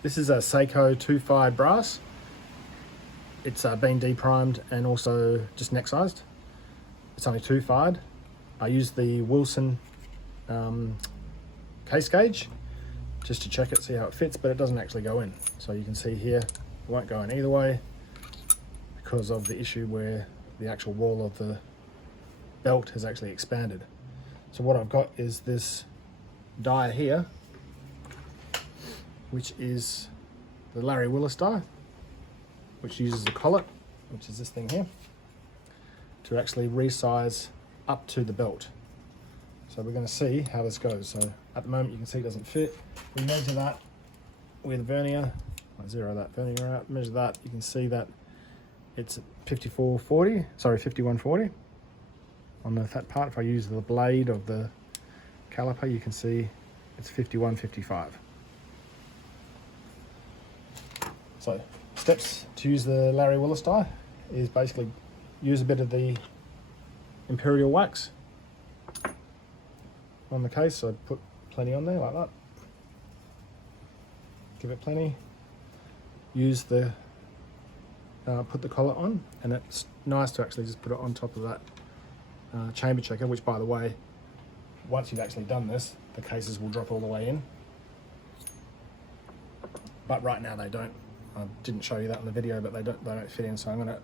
This is a Sako 2-fired brass. It's been deprimed and also just neck sized. It's only 2-fired. I used the Wilson case gauge just to check it, see how it fits, but it doesn't actually go in. So you can see here, it won't go in either way because of the issue where the actual wall of the belt has actually expanded. So what I've got is this die here, which is the Larry Willis die, which uses a collet, which is this thing here, to actually resize up to the belt. So we're going to see how this goes. So at the moment you can see it doesn't fit. We measure that with a vernier. I zero that vernier out, measure that. You can see that it's 5140 on the fat part. If I use the blade of the caliper, you can see it's 5155. So steps to use the Larry Willis die is basically use a bit of the imperial wax on the case. So I'd put plenty on there like that. Give it plenty. Use the put the collet on, and it's nice to actually just put it on top of that chamber checker, which, by the way, once you've actually done this, the cases will drop all the way in. But right now they don't. I didn't show you that in the video, but they don't fit in. So I'm going to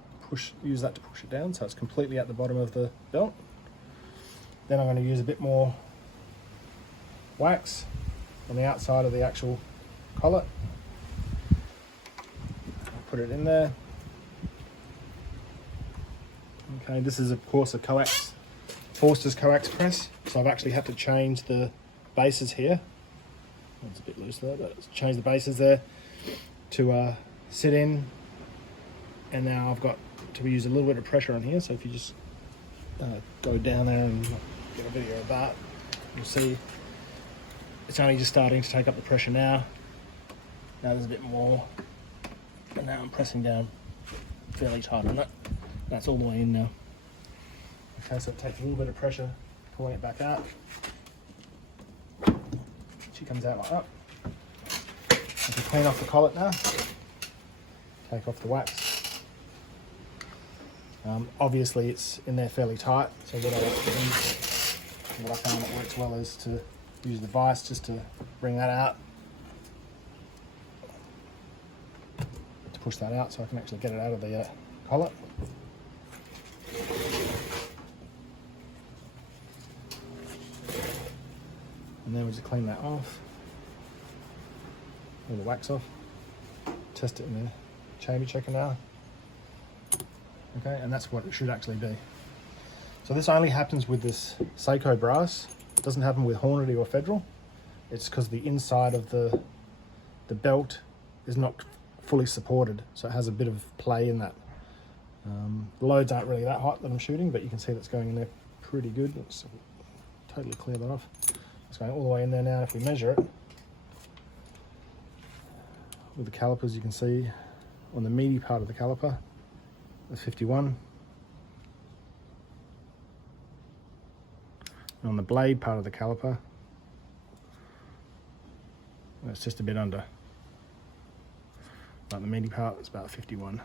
use that to push it down, so it's completely at the bottom of the belt. Then I'm going to use a bit more wax on the outside of the actual collet. Put it in there. Okay, this is of course a coax, Forster's coax press. So I've actually had to change the bases here. It's a bit loose there, but let's change the bases there to sit in. And now I've got to use a little bit of pressure on here. So if you just go down there and get a video of that, you'll see it's only just starting to take up the pressure now. Now there's a bit more, and now I'm pressing down fairly tight on it. That's all the way in now. Okay, so it takes a little bit of pressure pulling it back out. She comes out like that. I can clean off the collet now. Take off the wax. Obviously it's in there fairly tight, so what I like to do, what I found that works well, is to use the vise just to bring that out, to push that out so I can actually get it out of the collet. And then we just clean that off, all the wax off, test it in the chamber checker now. Okay, and that's what it should actually be. So this only happens with this Sako brass. It doesn't happen with Hornady or Federal. It's because the inside of the belt is not fully supported, so it has a bit of play in that. The loads aren't really that hot that I'm shooting, but you can see that's going in there pretty good. Let's totally clear that off. It's going all the way in there now. If we measure it with the calipers, you can see on the meaty part of the caliper, it's 51. And on the blade part of the caliper, it's just a bit under. Like the meaty part, it's about 51.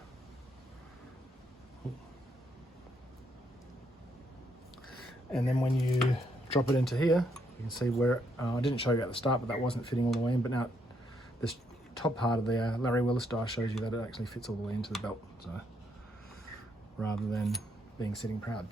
And then when you drop it into here, you can see where, I didn't show you at the start, but that wasn't fitting all the way in, but now this top part of the Larry Willis die shows you that it actually fits all the way into the belt, so rather than being sitting proud.